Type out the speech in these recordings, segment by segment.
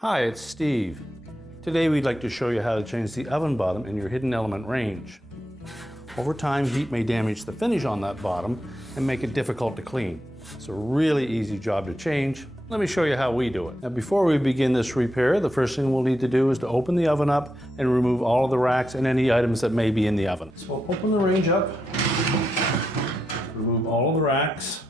Hi, it's Steve. Today we'd like to show you how to change the oven bottom in your hidden element range. Over time, heat may damage the finish on that bottom and make it difficult to clean. It's a really easy job to change. Let me show you how we do it. Now, before we begin this repair, the first thing we'll need to do is to open the oven up and remove all of the racks and any items that may be in the oven. So open the range up, remove all of the racks.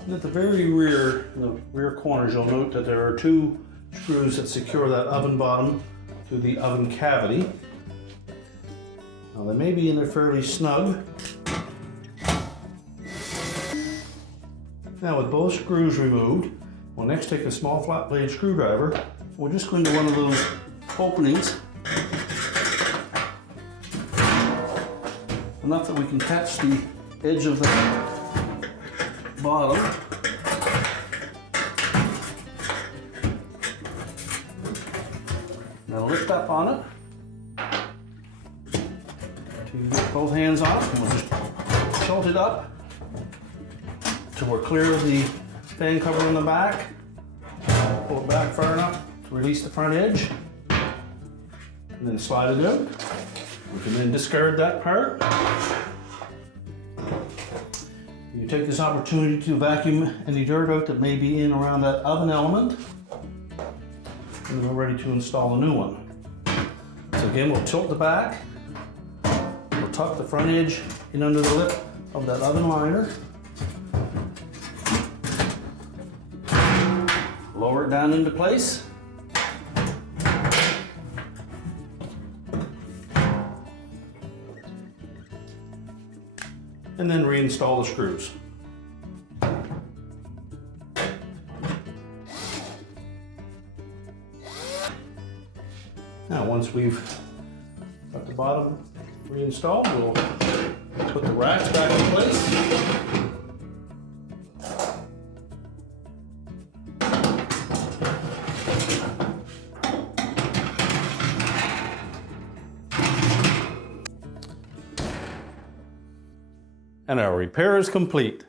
And at the very rear, in the rear corners, you'll note that there are two screws that secure that oven bottom to the oven cavity. Now they may be in there fairly snug. Now with both screws removed, we'll next take a small flat blade screwdriver. We'll just go into one of those openings, enough that we can catch the edge of the bottom. Now lift up on it to get both hands on it, and we'll just tilt it up till we're clear of the fan cover in the back. Pull it back far enough to release the front edge, and then slide it out. We can then discard that part. You take this opportunity to vacuum any dirt out that may be in around that oven element, and we're ready to install a new one. So again, we'll tilt the back, we'll tuck the front edge in under the lip of that oven liner, lower it down into place, and then reinstall the screws. Now once we've got the bottom reinstalled, we'll put the racks back in place. And our repair is complete.